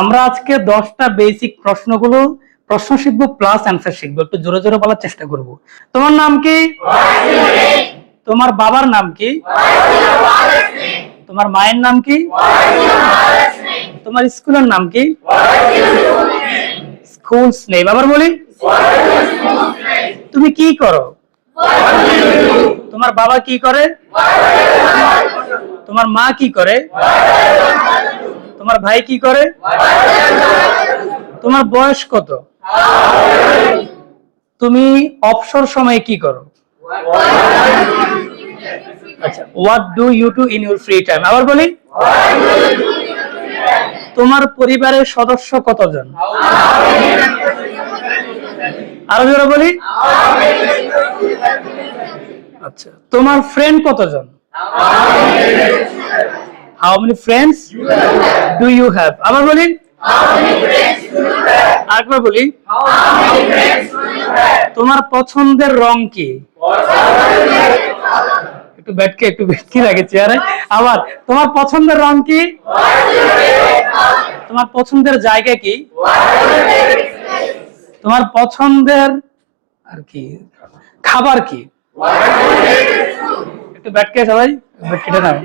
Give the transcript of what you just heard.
আমরা আজকে 10টা বেসিক প্রশ্ন শিখবো প্লাস অ্যান্সার শিখবো। একটু জোরে জোরে বলার চেষ্টা করব। তোমার নাম কি? তোমার বাবার নাম কি? তোমার মায়ের নাম কি? তোমার স্কুলের নাম কি? Schools name. আবার বলি, তুমি কি করো? তোমার বাবা কি করে? তোমার মা কি করে? তোমার ভাই কি করে? তোমার বয়স কত? তুমি অবসর সময়ে কি করো? আচ্ছা, what do you do in your free time? আবার বলি, তোমার পরিবারের সদস্য কতজন? আরো জোরে বলি। আচ্ছা, তোমার ফ্রেন্ড কতজন? How many friends do you have? আবার বলি, আরেকবার বলি, তোমার পছন্দের রং কি? একটু বেটকি লাগে চেয়ারে। আবার, তোমার পছন্দের রং কি? তোমার পছন্দের জায়গা কি? তোমার পছন্দের আর কি খাবার কি? একটু ব্যাটকে সবাই, ব্যাটকিটা নাও।